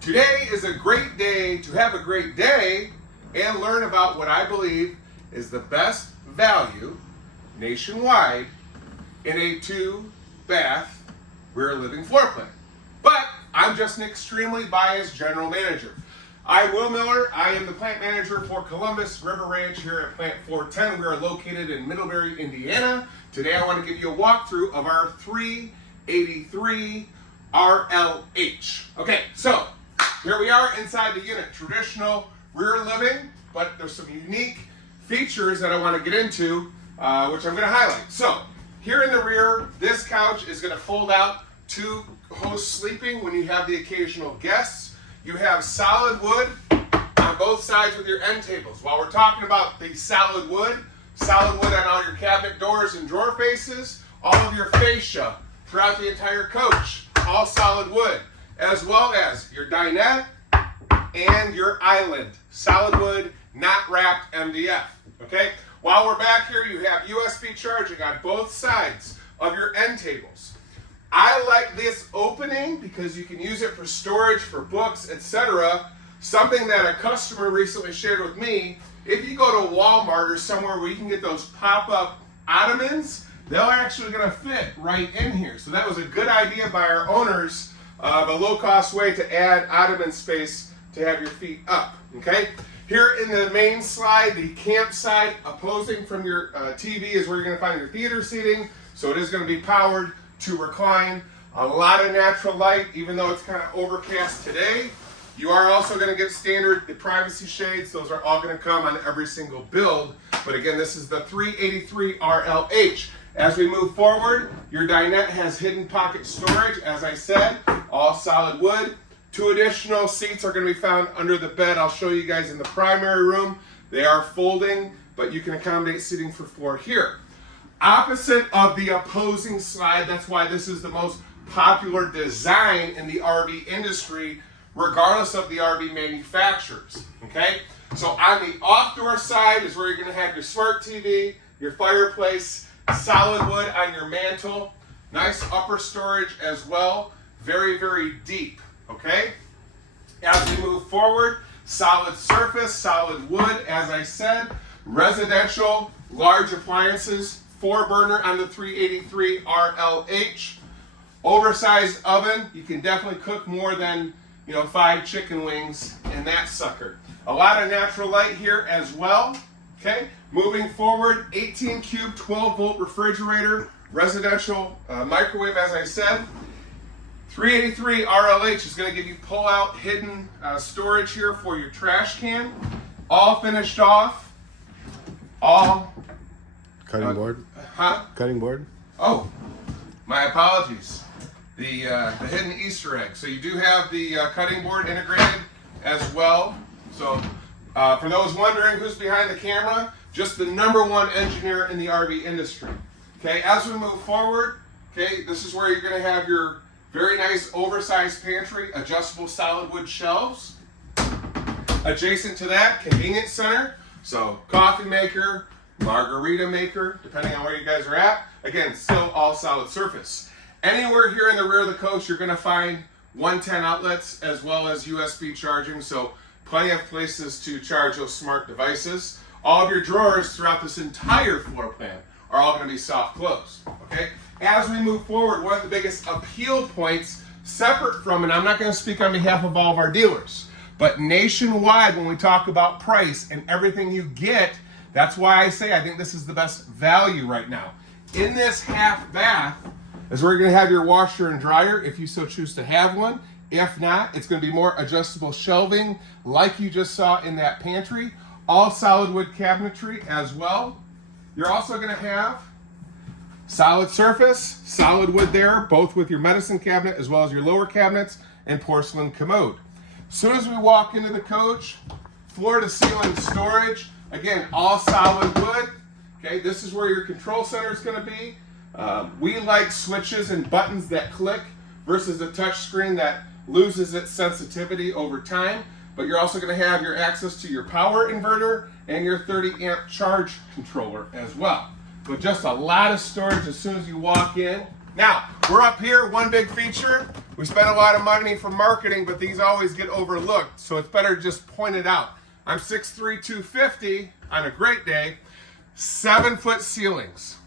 Today is a great day to have a great day and learn about what I believe is the best value nationwide in a 2-bath rear living floor plan. But I'm just an extremely biased general manager. I'm Will Miller. I am the plant manager for Columbus River Ranch here at Plant 410. We are located in Middlebury, Indiana. Today I want to give you a walkthrough of our 383 RLH. Okay, so here we are inside the unit. Traditional rear living, but there's some unique features that I want to get into, which I'm going to highlight. So here in the rear, this couch is going to fold out to host sleeping when you have the occasional guests. You have solid wood on both sides with your end tables. While we're talking about the solid wood on all your cabinet doors and drawer faces, all of your fascia throughout the entire coach, all solid wood, as well as your dinette and your island, solid wood, not wrapped MDF, okay? While we're back here, you have USB charging on both sides of your end tables. I like this opening because you can use it for storage, for books, etc. Something that a customer recently shared with me, if you go to Walmart or somewhere where you can get those pop-up ottomans, they're actually going to fit right in here. So that was a good idea by our owners of a low-cost way to add ottoman space to have your feet up, okay? Here in the main slide, the campsite opposing from your TV is where you're going to find your theater seating. So it is going to be powered to recline. A lot of natural light, even though it's kind of overcast today. You are also going to get standard the privacy shades. Those are all going to come on every single build. But again, this is the 383 RLH. As we move forward, your dinette has hidden pocket storage. As I said, all solid wood. 2 additional seats are going to be found under the bed. I'll show you guys in the primary room. They are folding, but you can accommodate seating for 4 here. Opposite of the opposing slide, that's why this is the most popular design in the RV industry, regardless of the RV manufacturers, okay? So on the off-door side is where you're gonna have your smart TV, your fireplace, solid wood on your mantle, nice upper storage as well, very, very deep, okay? As we move forward, solid surface, solid wood, as I said, residential, large appliances, 4-burner on the 383 RLH. Oversized oven, you can definitely cook more than 5 chicken wings in that sucker. A lot of natural light here as well. Okay, moving forward, 18 cube 12-volt refrigerator, residential microwave, as I said. 383 RLH is going to give you pull-out hidden storage here for your trash can. All finished off. All cutting board. Huh? Cutting board. Oh, my apologies. The hidden Easter egg. So you do have the cutting board integrated as well. So for those wondering who's behind the camera, just the #1 engineer in the RV industry. Okay, as we move forward, okay, this is where you're going to have your very nice oversized pantry, adjustable solid wood shelves. Adjacent to that, convenience center. So coffee maker, margarita maker, depending on where you guys are at. Again, still all solid surface. Anywhere here in the rear of the coach, you're going to find 110 outlets as well as USB charging, so plenty of places to charge those smart devices. All of your drawers throughout this entire floor plan are all going to be soft close. Okay. As we move forward, one of the biggest appeal points, separate from, and I'm not going to speak on behalf of all of our dealers, but nationwide, when we talk about price and everything you get, that's why I say I think this is the best value right now. In this half bath is where you're going to have your washer and dryer if you so choose to have one. If not, it's going to be more adjustable shelving like you just saw in that pantry. All solid wood cabinetry as well. You're also going to have solid surface, solid wood there, both with your medicine cabinet as well as your lower cabinets and porcelain commode. As soon as we walk into the coach, floor to ceiling storage. Again, all solid wood. Okay, this is where your control center is going to be. We like switches and buttons that click versus a touch screen that loses its sensitivity over time. But you're also going to have your access to your power inverter and your 30 amp charge controller as well. But just a lot of storage as soon as you walk in. Now, we're up here, one big feature. We spend a lot of money for marketing, but these always get overlooked, so it's better to just point it out. I'm 6'3", 250 on a great day, 7-foot ceilings,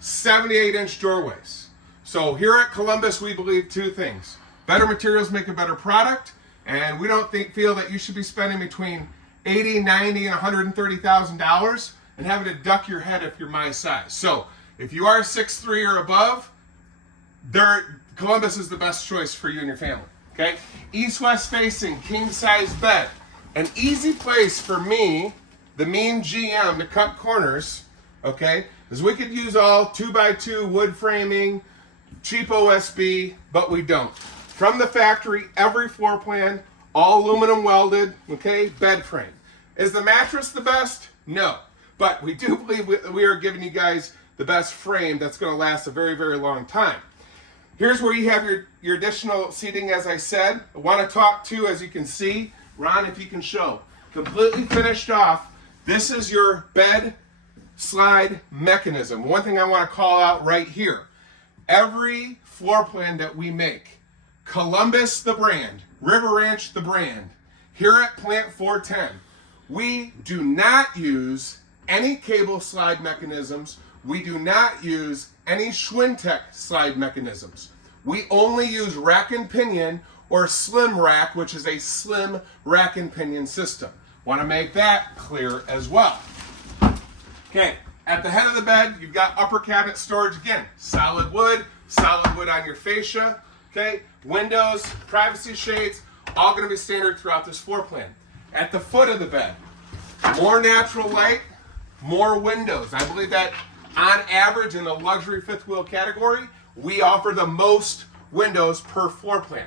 78-inch doorways. So here at Columbus, we believe two things. Better materials make a better product, and we don't feel that you should be spending between $80, $90, and $130,000 and having to duck your head if you're my size. So if you are 6'3" or above, Columbus is the best choice for you and your family. Okay? East-west facing, king-size bed. An easy place for me, the mean GM, to cut corners, okay, is we could use all 2x2 wood framing, cheap OSB, but we don't. From the factory, every floor plan, all aluminum welded, okay, bed frame. Is the mattress the best? No. But we do believe we are giving you guys the best frame that's going to last a very, very long time. Here's where you have your additional seating, as I said. I want to talk to, as you can see, Ron, if you can show, completely finished off. This is your bed slide mechanism. One thing I want to call out right here. Every floor plan that we make, Columbus the brand, River Ranch the brand, here at Plant 410, we do not use any cable slide mechanisms. We do not use any Schwintek slide mechanisms. We only use rack and pinion or slim rack, which is a slim rack and pinion system. Want to make that clear as well. Okay, at the head of the bed, you've got upper cabinet storage again. Solid wood on your fascia. Okay, windows, privacy shades, all going to be standard throughout this floor plan. At the foot of the bed, more natural light, more windows. I believe that on average in the luxury fifth wheel category, we offer the most windows per floor plan.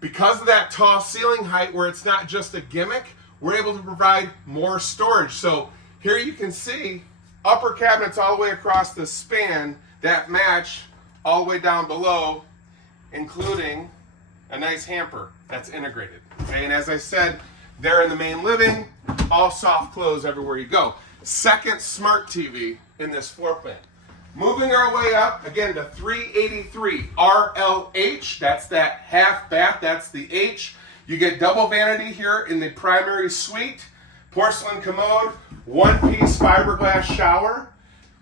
Because of that tall ceiling height where it's not just a gimmick, we're able to provide more storage. So here you can see upper cabinets all the way across the span that match all the way down below, including a nice hamper that's integrated. Okay, and as I said, there in the main living, all soft close everywhere you go. Second smart TV in this floor plan. Moving our way up, again, to 383 RLH. That's that half bath, that's the H. You get double vanity here in the primary suite. Porcelain commode, one-piece fiberglass shower.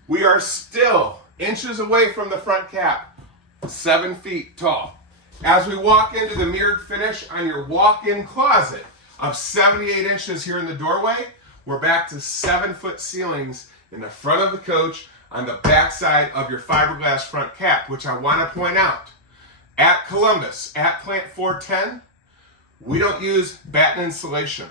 We are still inches away from the front cap, 7 feet tall. As we walk into the mirrored finish on your walk-in closet of 78 inches here in the doorway, we're back to 7-foot ceilings in the front of the coach on the back side of your fiberglass front cap, which I want to point out. At Columbus, at Plant 410, we don't use batten insulation.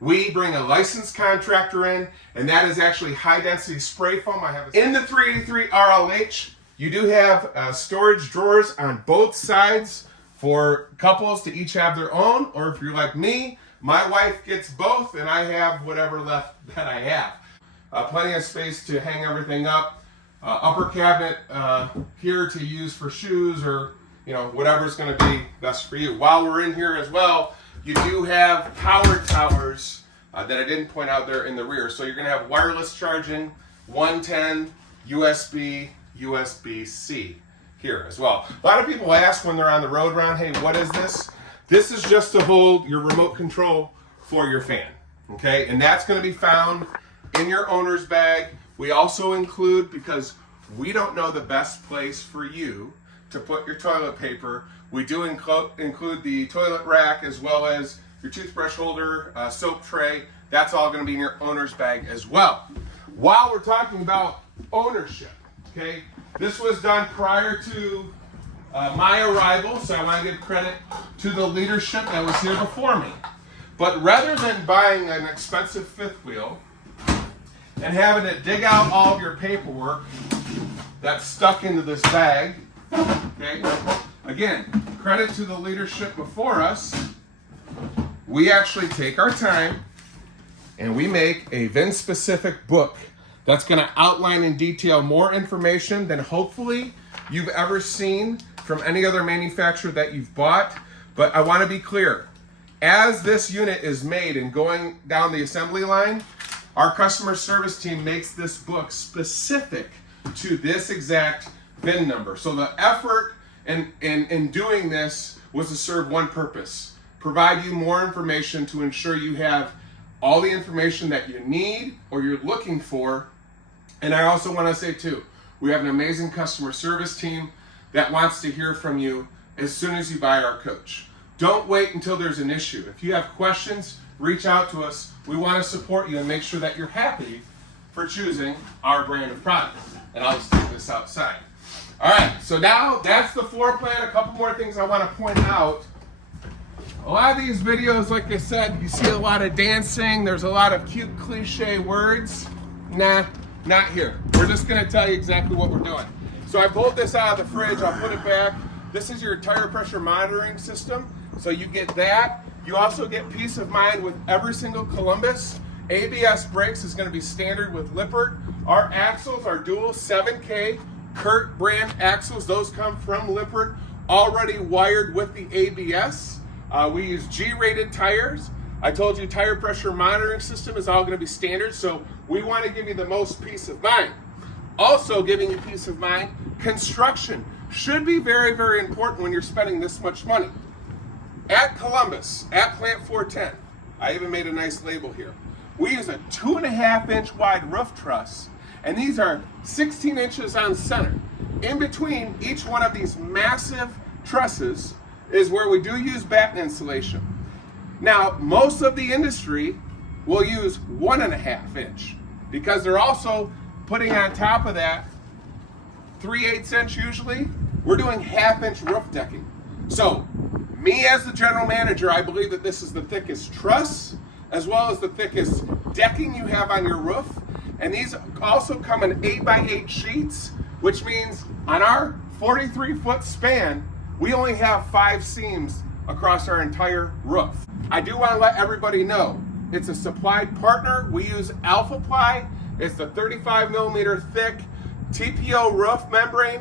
We bring a licensed contractor in, and that is actually high-density spray foam. In the 383 RLH, you do have storage drawers on both sides for couples to each have their own, or if you're like me, my wife gets both, and I have whatever left that I have. Plenty of space to hang everything up. Upper cabinet here to use for shoes or whatever's going to be best for you. While we're in here as well, you do have power towers that I didn't point out there in the rear. So you're going to have wireless charging, 110, USB, USB-C here as well. A lot of people ask when they're on the road, Ron, hey, what is this? This is just to hold your remote control for your fan, okay? And that's going to be found in your owner's bag. We also include, because we don't know the best place for you to put your toilet paper, we do include the toilet rack as well as your toothbrush holder, soap tray. That's all going to be in your owner's bag as well. While we're talking about ownership, okay, this was done prior to my arrival, so I want to give credit to the leadership that was here before me. But rather than buying an expensive fifth wheel and having to dig out all of your paperwork that's stuck into this bag, okay, again, credit to the leadership before us, we actually take our time and we make a VIN-specific book that's going to outline in detail more information than hopefully you've ever seen from any other manufacturer that you've bought. But I want to be clear, as this unit is made and going down the assembly line, our customer service team makes this book specific to this exact VIN number. So the effort and in doing this was to serve one purpose: provide you more information to ensure you have all the information that you need or you're looking for. And I also want to say too, we have an amazing customer service team that wants to hear from you as soon as you buy our coach. Don't wait until there's an issue. If you have questions, reach out to us. We want to support you and make sure that you're happy for choosing our brand of product. And I'll just take this outside. All right, so now that's the floor plan. A couple more things I want to point out. A lot of these videos, like I said, you see a lot of dancing. There's a lot of cute cliche words. Nah, not here. We're just going to tell you exactly what we're doing. So I pulled this out of the fridge. I'll put it back. This is your tire pressure monitoring system. So you get that. You also get peace of mind with every single Columbus. ABS brakes is going to be standard with Lippert. Our axles are dual 7K Kurt brand axles. Those come from Lippert, already wired with the ABS. We use G-rated tires. I told you tire pressure monitoring system is all going to be standard, so we want to give you the most peace of mind. Also giving you peace of mind, construction should be very, very important when you're spending this much money. At Columbus, at Plant 410, I even made a nice label here. We use a 2.5-inch wide roof truss, and these are 16 inches on center. In between each one of these massive trusses is where we do use batten insulation. Now, most of the industry will use 1.5 inch because they're also putting on top of that 3/8 inch usually. We're doing 1/2 inch roof decking. So, me as the general manager, I believe that this is the thickest truss as well as the thickest decking you have on your roof. And these also come in 8x8 sheets, which means on our 43-foot span, we only have 5 seams across our entire roof. I do want to let everybody know, it's a supplied partner. We use Alpha Ply. It's the 35 millimeter thick TPO roof membrane.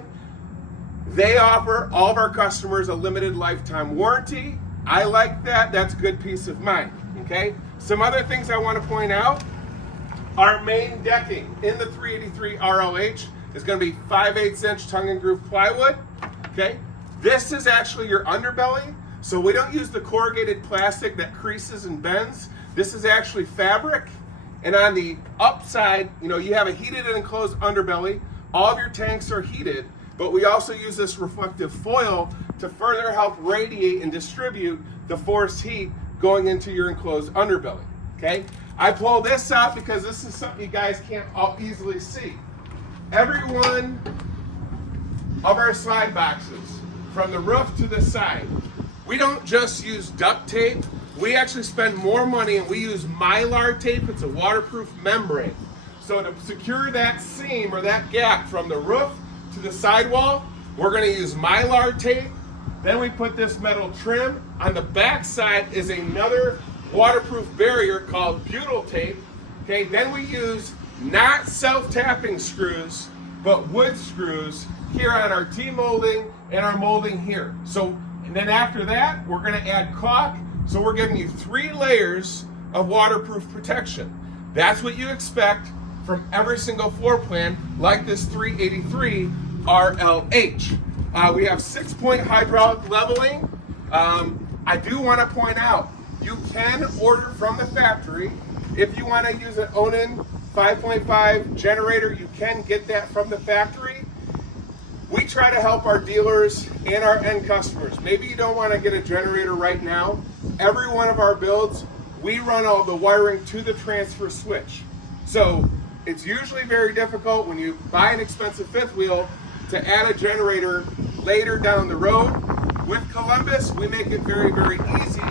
They offer all of our customers a limited lifetime warranty. I like that. That's good peace of mind. Okay. Some other things I want to point out. Our main decking in the 383 RLH is going to be 5/8 inch tongue and groove plywood. Okay. This is actually your underbelly. So we don't use the corrugated plastic that creases and bends. This is actually fabric. And on the upside, you have a heated and enclosed underbelly. All of your tanks are heated, but we also use this reflective foil to further help radiate and distribute the forced heat going into your enclosed underbelly. Okay? I pull this out because this is something you guys can't all easily see. Every one of our slide boxes, from the roof to the side, we don't just use duct tape. We actually spend more money and we use Mylar tape. It's a waterproof membrane. So to secure that seam or that gap from the roof to the sidewall, we're going to use Mylar tape. Then we put this metal trim. On the back side is another waterproof barrier called butyl tape. Okay, then we use not self-tapping screws, but wood screws here on our T-molding and our molding here. So, and then after that, we're going to add caulk. So we're giving you 3 layers of waterproof protection. That's what you expect from every single floor plan, like this 383 RLH. We have 6-point hydraulic leveling. I do want to point out, you can order from the factory. If you want to use an Onan 5.5 generator, you can get that from the factory. We try to help our dealers and our end customers. Maybe you don't want to get a generator right now. Every one of our builds, we run all the wiring to the transfer switch. So it's usually very difficult when you buy an expensive fifth wheel to add a generator later down the road. With Columbus, we make it very, very easy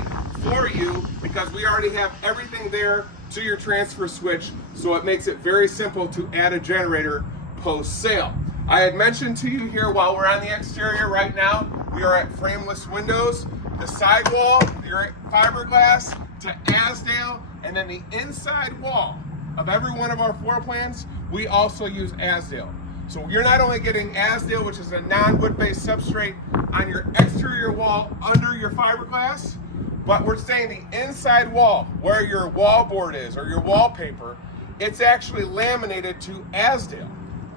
for you because we already have everything there to your transfer switch. So it makes it very simple to add a generator post-sale. I had mentioned to you here while we're on the exterior right now, we are at frameless windows. The sidewall, your fiberglass to Azdale, and then the inside wall of every one of our floor plans, we also use Azdale. So you're not only getting Azdale, which is a non-wood-based substrate on your exterior wall under your fiberglass, but we're saying the inside wall, where your wallboard is or your wallpaper, it's actually laminated to Azdale.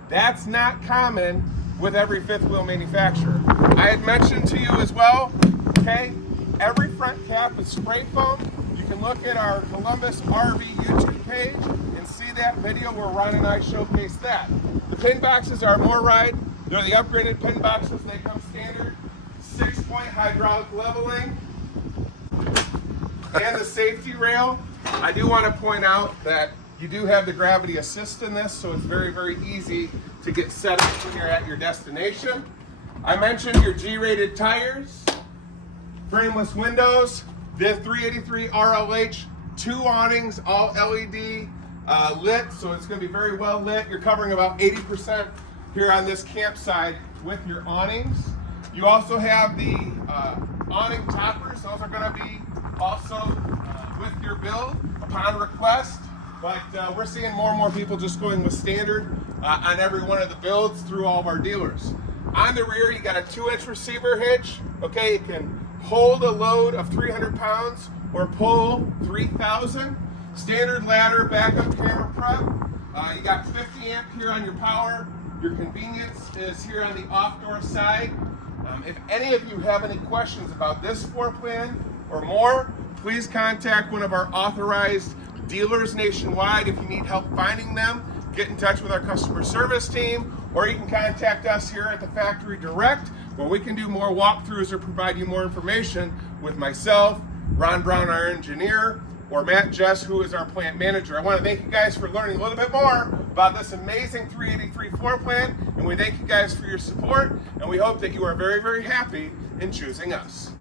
That's not common with every fifth wheel manufacturer. I had mentioned to you as well, okay, every front cap is spray foam. You can look at our Columbus RV YouTube page and see that video where Ron and I showcase that. The pin boxes are more ride. They're the upgraded pin boxes. They come standard 6-point hydraulic leveling and the safety rail. I do want to point out that you do have the gravity assist in this, so it's very, very easy to get set up when you're at your destination. I mentioned your G-rated tires, frameless windows, the 383 RLH, 2 awnings, all LED lit, so it's going to be very well lit. You're covering about 80% here on this campsite with your awnings. You also have the awning toppers. Those are going to be also with your build upon request. But we're seeing more and more people just going with standard on every one of the builds through all of our dealers. On the rear, you got a 2-inch receiver hitch. Okay, it can hold a load of 300 pounds or pull 3,000. Standard ladder, backup camera prep. You got 50 amp here on your power. Your convenience is here on the off-door side. If any of you have any questions about this floor plan or more, please contact one of our authorized dealers nationwide. If you need help finding them, get in touch with our customer service team, or you can contact us here at the factory direct, where we can do more walkthroughs or provide you more information with myself, Ron Brown, our engineer, or Matt Jess, who is our plant manager. I want to thank you guys for learning a little bit more about this amazing 383 floor plan, and we thank you guys for your support, and we hope that you are very, very happy in choosing us.